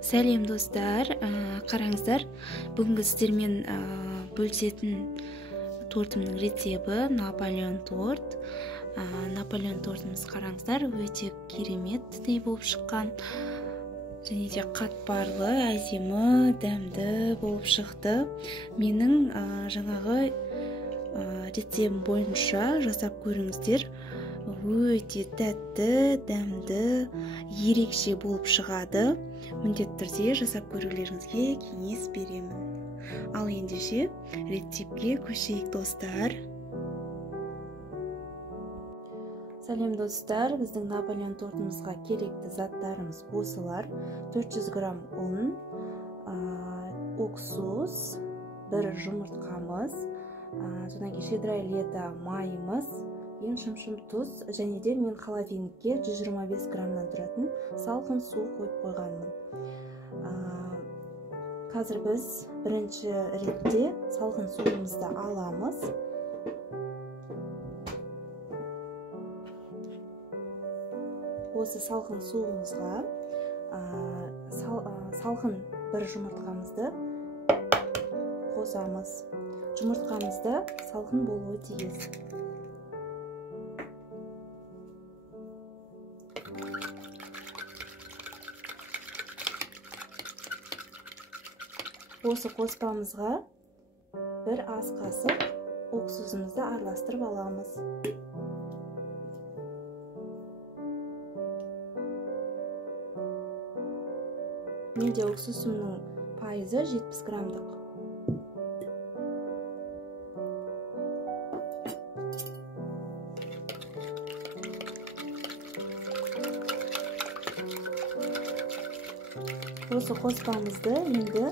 Сәлем достар, қараңыздар, бүгінгі сіздермен бөлісетін тортымның рецебі Наполеон торт. Наполеон тортымыз қараңыздар, өте керемет түтей болып шыққан, және де қатпарлы, әдемі, дәмді болып шықты. Менің жаңағы рецебім бойынша жасап көріңіздер. Өте тәтті, дәмді, ерекше болып шығады. Міндетті түрде жасап көрулеріңізге кеңес беремін. Ал ендеше рецепке көшейік достар. Сәлем достар, біздің Наполеон тортымызға керекті заттарымыз осылар: 400 грамм ұн, уксус, бір жұмыртқамыз, содан кейін щедрая лето майымыз, ең шым-шым тұз, және де мен холодильникке 125 граммнан тұратын салқын су қойып қойғанмын. Қазір біз бірінші ретте салқын суымызды аламыз. Осы салқын суымызға салқын бір жұмыртқамызды қосамыз. Жұмыртқамызды салқын болуы тиіс. Осы қоспамызға бір ас қасық уксусымызды араластырып аламыз. Менде уксусымның пайызы 70 граммдық. Осы қоспамызды енді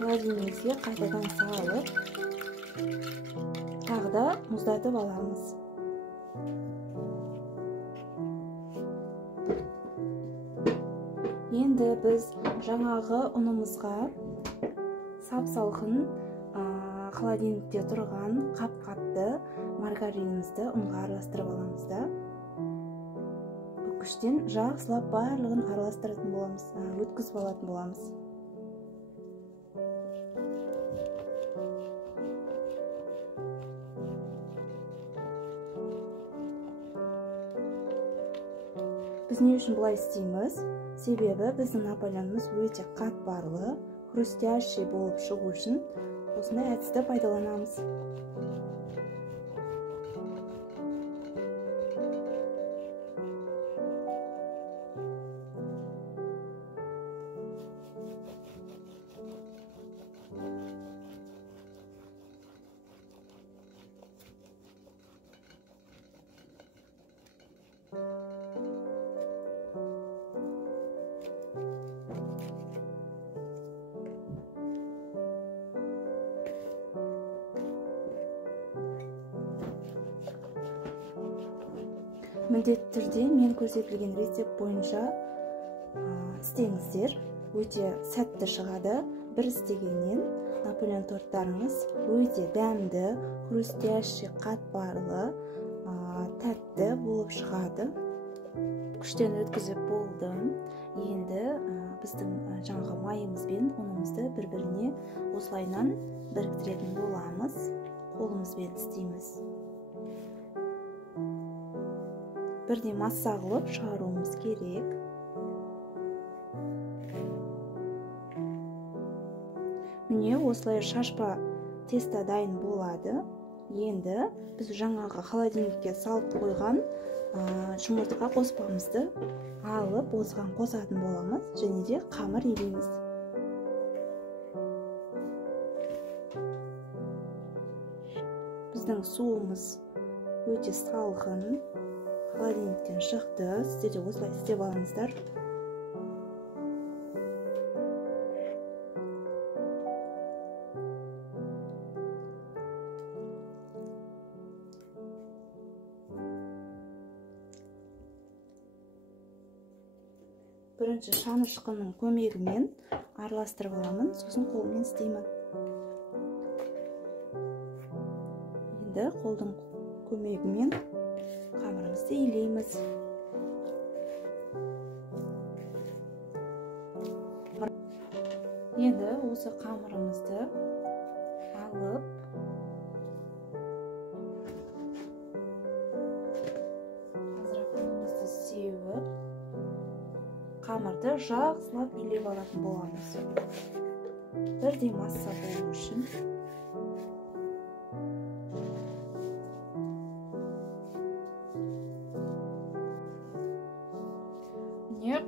холодильникке қайтадан салып, тағы да мұздатып аламыз. Енді біз жаңағы ұнымызға сап-салқын холодильникте тұрған қап-қатты маргаринімізді ұнға араластырып аламыз да, үккіштен жақсылап барлығын араластыратын боламыз, өткізіп алатын боламыз. Біз не үшін бұлай істейміз? Себебі біздің Наполеонымыз өте қатпарлы, хрустящий болып шығу үшін осындай әдісті пайдаланамыз. Міндетті түрде мен көрсетілген рецепт бойынша істеңіздер. Өте сәтті шығады. Бір істегеннен Наполеон торттарыңыз өте дәмді, хрустящий, қатпарлы, тәтті болып шығады. Күштен өткізіп болдым. Енді біздің жаңағы майымыз бен ұнымызды бір-біріне осылайынан біріктіретін боламыз. Қолымызбен істейміз. Бірден масса қылып шығаруымыз керек. Міне осылай шашпа тесто дайын болады. Енді біз жаңағы холодильникке салып қойған жұмыртқа қоспамызды алып осыған қосатын боламыз, және де қамыр илейміз. Біздің суымыз өте салқын, холодильниктен шықты. Сіздер де осылай істеп алыңыздар. Бірінші шанышқының көмегімен араластырып аламын, сосын қолмен істеймін. Енді қолдың көмегімен қамырымызды илейміз. Енді осы қамырымызды алып азырақ ұнымызды сеуіп қамырды жақсылап илеп алатын боламыз. Бірдей масса болу үшін.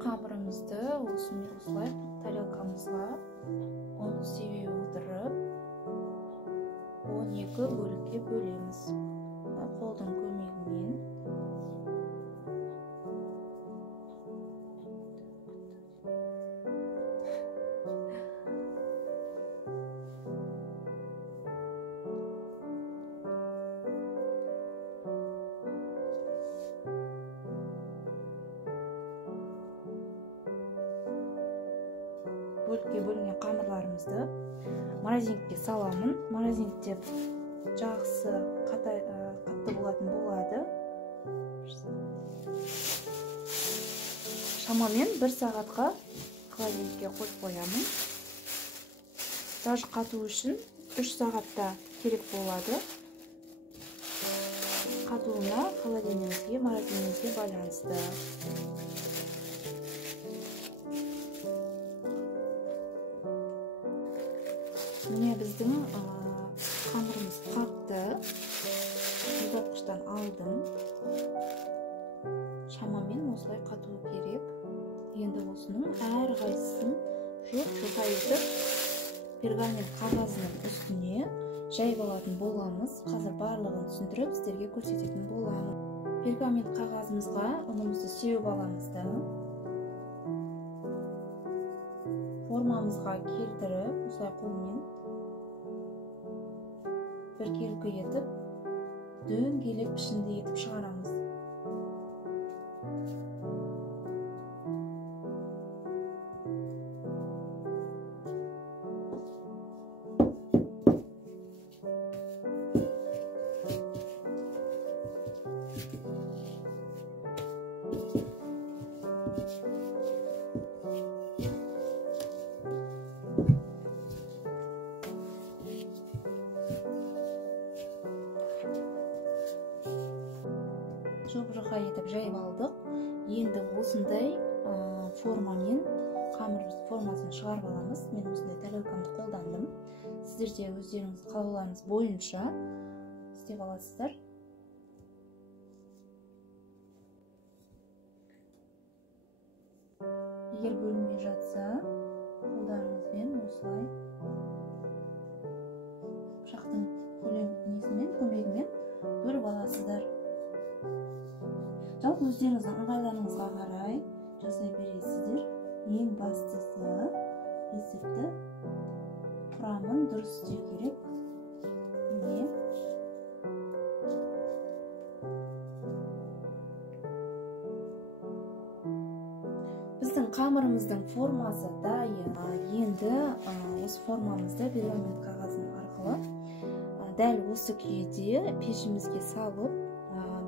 Қамырымызды осылай тарелкамызға оны сеуе отырып 12 бөлікке бөлеміз. Қолдың көмегімен. Бөлікке бөлінген қамырларымызды морозилкаға саламын. Морозилкаде жақсы қатты болатын болады. Шамамен 1 сағатқа холодильникке қойып қоямын. Даже қату үшін 3 сағатта керек болады. Қатуына холодильнигімізге, морозилкамызге байланысты. Міне біздің қамырымыз қатты. Ұзартқыштан алдым. Шамамен осылай қатуы керек. Енді осының әрқайсысын жұп-жұқа етіп пергамент қағазының үстіне жайып алатын боламыз. Қазір барлығын түсіндіріп сіздерге көрсететін боламын. Пергамент қағазымызға ұнымызды сеуіп аламыз да. Формамызға келтіріп, осылай қолмен біркелкі етіп, дөңгелек пішінде етіп шығарамыз. Жұп-жұқа етіп жайып алдық. Енді осындай формамен қамыр формасын шығарып аламыз. Мен осындай тарелкамды қолдандым. Сіздер де өздеріңіз қалауларыңыз бойынша істеп аласыздар. Егер бөлінбей жатса, қолдарыңызбен осылай пышақтың көмегімен бөліп аласыздар. Жалпы өздеріңіздің ыңғайларыңызға қарай жасай бересіздер. Ең бастысы рецепті құрамын дұрыс істеу керек. Міне. Біздің қамырымыздың формасы дайын. Енді осы формамызды пергамент қағазының арқылы дәл осы күйде пешімізге салып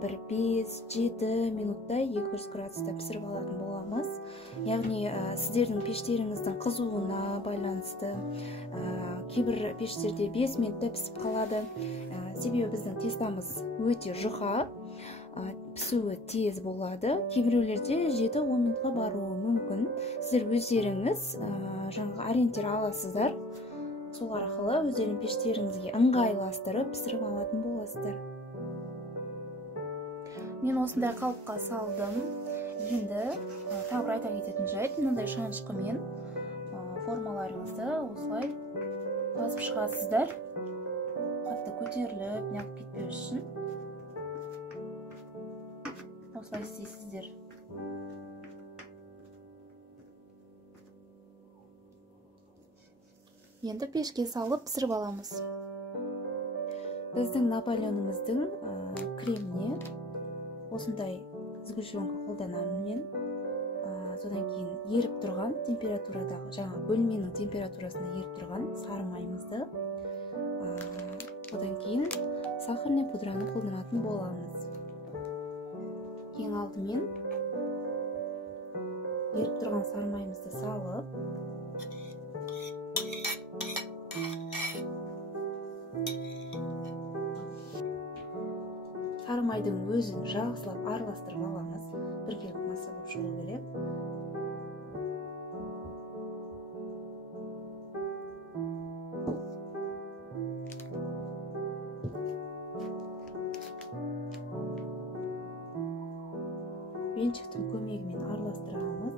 бір 5-7 минуттай 200 градуста пісіріп алатын боламыз. Яғни сіздердің пештеріңіздің қызуына байланысты кейбір пештерде 5 минутта пісіп қалады. Себебі біздің тестамыз өте жұқа, пісуі тез болады. Кейбіреулерде 7-10 минутқа баруы мүмкін. Сіздер өздеріңіз ориентир аласыздар. Сол арқылы өздерің пештеріңізге ыңғайластырып пісіріп алатын боласыздар. Мен осындай қалыпқа салдым. Енді тағы бір айта кететін жайт, мынандай шанышқымен формаларыңызды осылай басып шығасыздар. Қатты көтеріліп, неғып кетпеу үшін. Осылай істейсіздер. Енді пешке салып пісіріп аламыз. Біздің Наполеонымыздың креміне осындай сгущенка қолданамын мен. Содан кейін еріп тұрған температурадағы, жаңа бөлменің температурасында еріп тұрған сары майымызды, одан кейін сахарный пудраны қолданатын боламыз. Ең алдымен еріп тұрған сары майымызды салып, Сары майдың өзін жақсылап араластырып аламыз. Біркелкі масса болып шығу керек. Венчиктің көмегімен араластырамыз.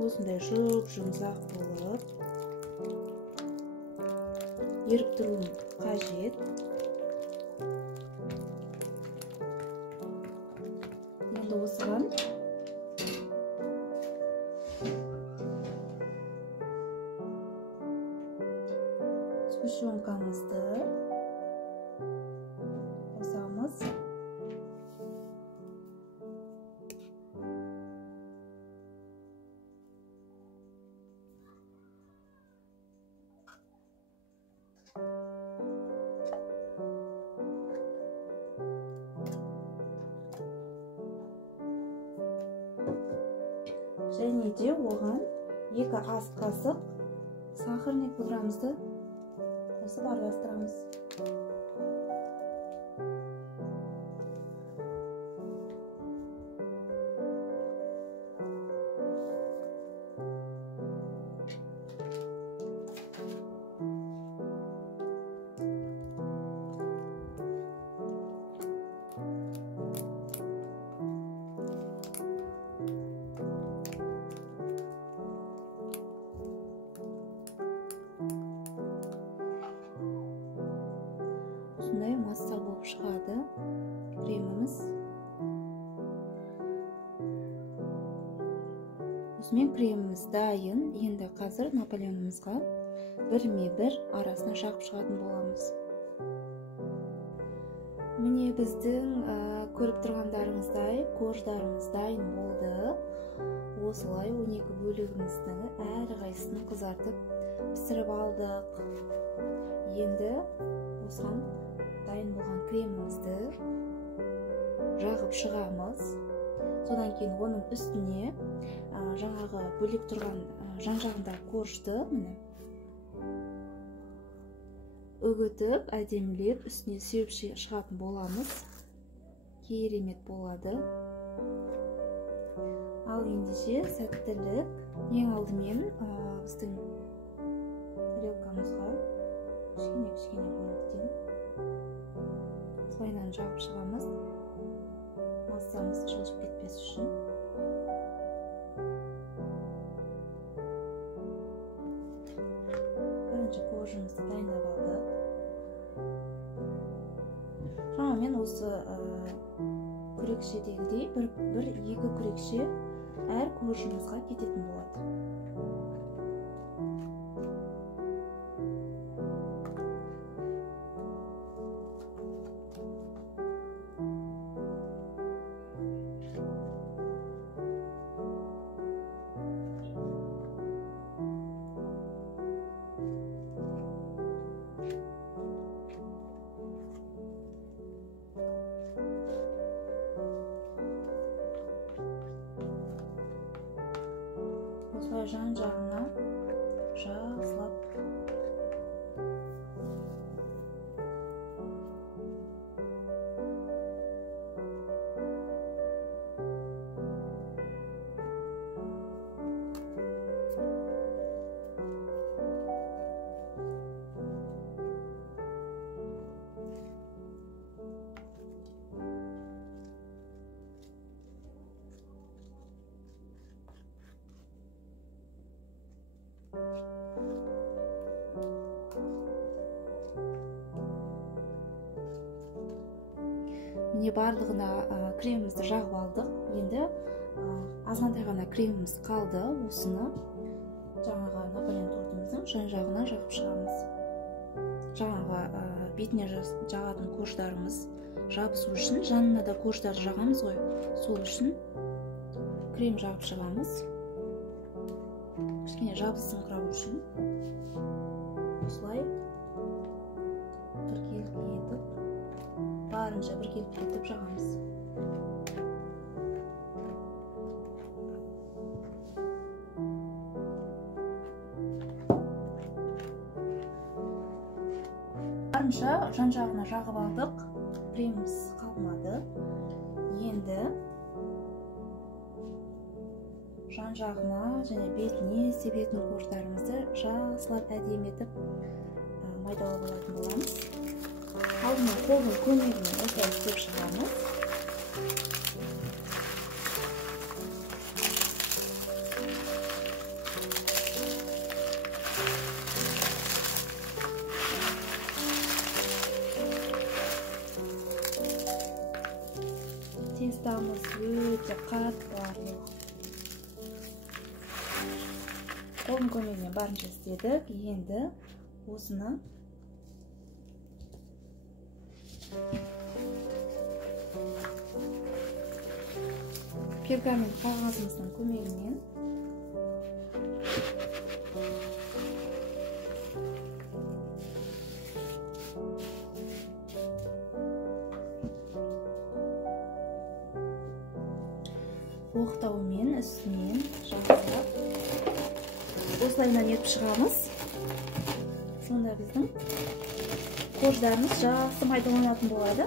Осындай жұмсақ болып еріп тұруым қажет. Енді осыған сгущенкамызды қосамыз. Және де оған 2 ас қасық сахарный пудрамызды қосып араластырамыз. Осындай масса болып шығады креміміз. Осымен креміміз дайын. Енді қазір наполеонымызға бірме-бір арасына жағып шығатын боламыз. Міне біздің көріп тұрғандарыңыздай корждарымыз дайын болды. Осылай 12 бөлігіміздің әрқайсысын қызартып пісіріп алдық. Енді осыған дайын болған кремімізді жағып шығамыз. Содан кейін оның үстіне жаңағы бөлек тұрған жан-жағында коржды үгітіп, әдемілеп үстіне сеуіп шығатын боламыз. Керемет болады. Ал ендеше сәттілік. Ең алдымен біздің тарелкамызға кішкене бөліктен слайдан жағып шығамыз. Массамыз жылжып кетпес үшін. Бірінші коржымызды дайындап алдық. Шамамен осы күрекшедегідей бір-екі күрекше әр коржымызға кететін болады. Осылай жан-жағына жақсылап міне барлығына кремімізді жағып алдық. Енді азғантай ғана креміміз қалды. Осыны жаңағы наполеон тортымыздың жан-жағына жағып шығамыз. Жаңағы бетіне жағатын корждарымыз жабысу үшін, жанына да корждарды жағамыз ғой. Сол үшін крем жағып шығамыз. Кішкене жабысыңқырау үшін. Осылай барынша біркелкі етіп жағамыз. барынша жан жағына жағып алдық. Креміміз қалмады. Енді жан жағына және бетіне себетін қуыштарымызды жақсылап әдемі етіп майдалап алатын боламыз. Алдымен қолдың көмегімен осылай істеп шығамыз. Тестамыз өте қатты барлық. Қолдың көмегімен барынша істедік. Енді осыны пергамент қағазымыздың көмегімен оқтаумен үстінен жақсылап осылайынан етіп шығамыз. Сонда біздің қуыштарымыз жақсы майдаланатын болады.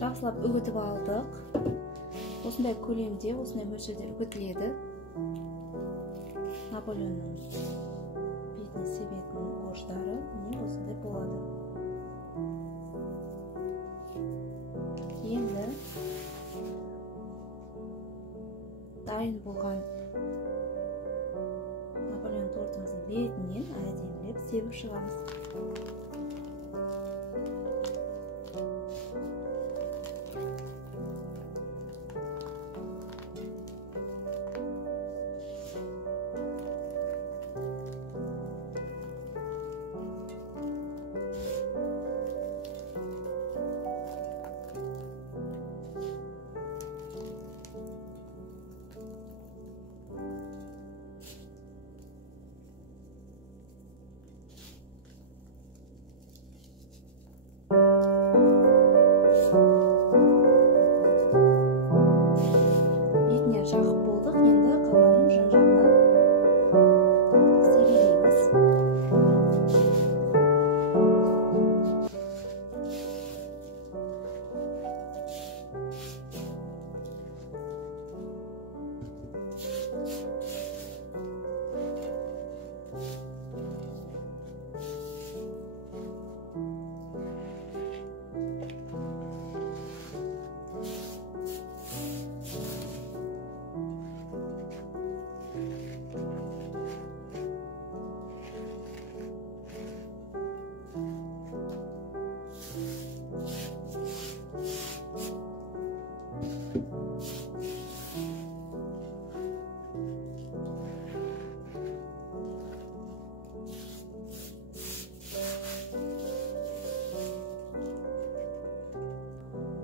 Жақсылап үгітіп алдық. Осындай көлемде, осындай мөлшерде үгітіледі. Наполеонның бетіне себетін қуыштары міне осындай болады. Енді дайын болған Наполеон тортымыздың бетінен әдемілеп себіп шығамыз.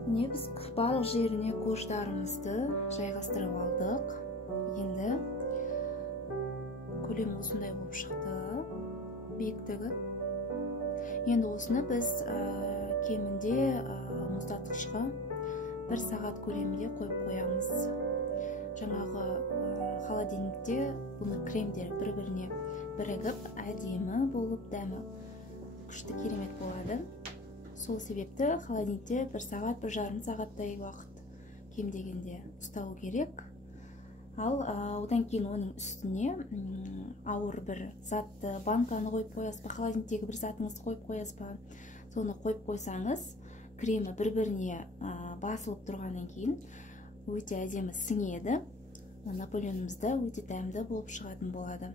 Міне біз барлық жеріне қуыштарымызды жайғастырып алдық. Енді көлем осындай болып шықты, биіктігі. Енді осыны біз кемінде мұздатқышқа 1 сағат көлемінде қойып қоямыз. Жаңағы холодильникте бұны кремдер бір-біріне бірігіп, әдемі болып, дәмі күшті керемет болады. Сол себепті холодильникте 1 сағат, 1,5 сағаттай уақыт кем дегенде ұстау керек. Ал одан кейін оның үстіне ауыр бір затты, банканы қойып қоясыз ба, холодильниктегі бір затыңызды қойып қоясыз ба, соны қойып қойсаңыз, кремі бір-біріне басылып тұрғаннан кейін өте әдемі сіңеді. Наполеонымыз да өте дәмді болып шығатын болады.